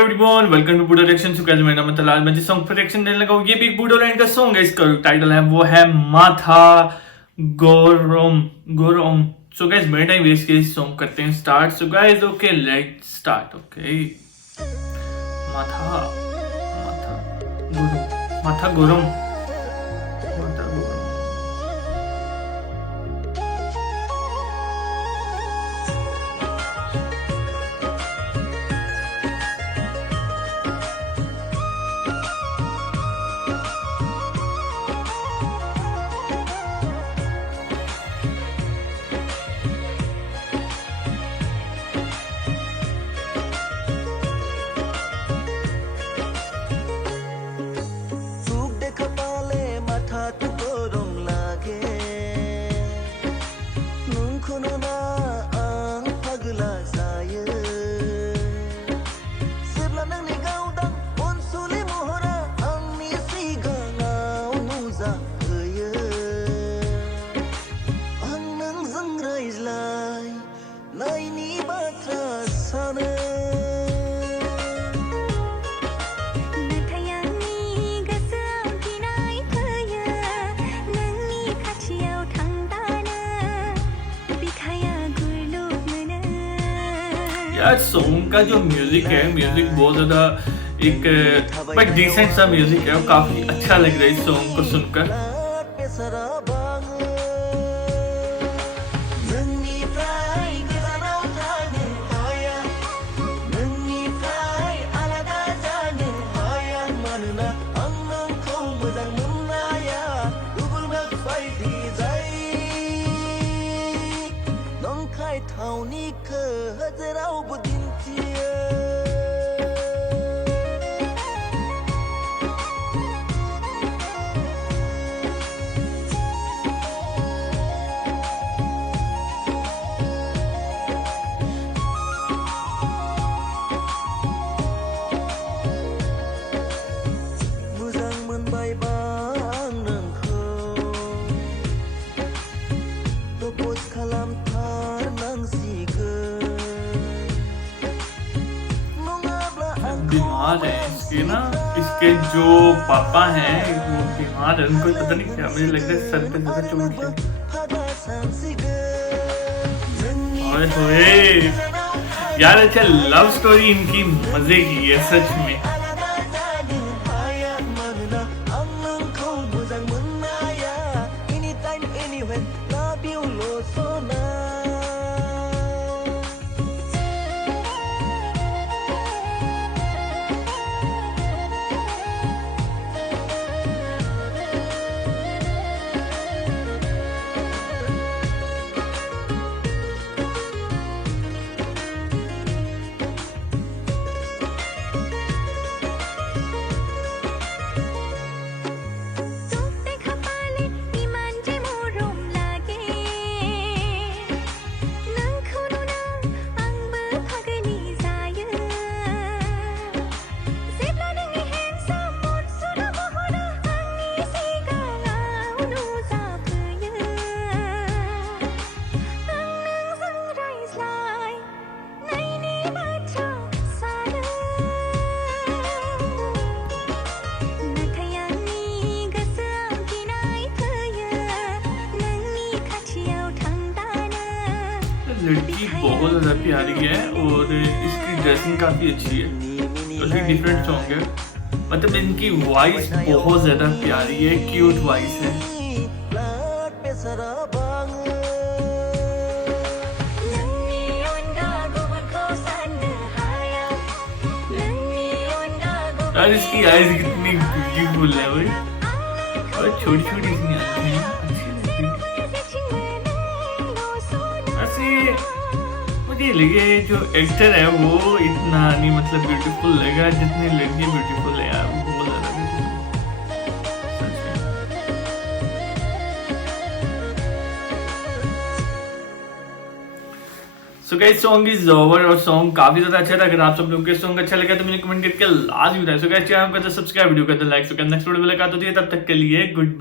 Everyone welcome to बूडो reaction. So कैसे मेरा मतलब आज मैं जिस सॉन्ग पर रिएक्शन देने लगा हूं ये भी एक बूडो लाइन का सॉन्ग है। इसका टाइटल है वो है माथा गोरोम गोरोम। सो गाइस मेरा टाइम वेस्ट किए इस सॉन्ग करते हैं start. So guys okay let's start. Okay माथा माथा गोरोम माथा गोरोम। यार सॉन्ग का जो म्यूजिक है, म्यूजिक बहुत ज्यादा एक डिसेंट सा म्यूजिक है और काफी अच्छा लग रहा है इस सॉन्ग को सुनकर। बीमार है इसके ना, इसके जो पापा हैं वो बीमार है, उनको पता नहीं क्या, मुझे लग रहा है सर पे ज्यादा चोट है। ओए यार अच्छा लव स्टोरी इनकी मजे की है सच में। लड़की बहुत ज़्यादा प्यारी है और इसकी ड्रेसिंग काफ़ी अच्छी है, काफ़ी डिफरेंट सॉन्ग है। मतलब इनकी वॉइस बहुत ज़्यादा प्यारी है, क्यूट वॉइस है। यार इसकी आईज कितनी ब्यूटीफुल है भाई, और छोटी छोटी सी आंखें हैं, मुझे लगे जो एक्टर है वो इतना नहीं मतलब ब्यूटीफुल लगा जितनी लड़की ब्यूटीफुल है यार, बहुत ज्यादा beautiful. So guys song is over और सॉन्ग काफी ज्यादा अच्छा था। अगर आप सब लोगों को सॉन्ग अच्छा लगा तो मुझे कमेंट करके लाजमी बताएं। सो गाइस चैनल को सब्सक्राइब, वीडियो को लाइक, सो नेक्स्ट वीडियो में मुलाकात होती है, तब तक के लिए गुड बाय।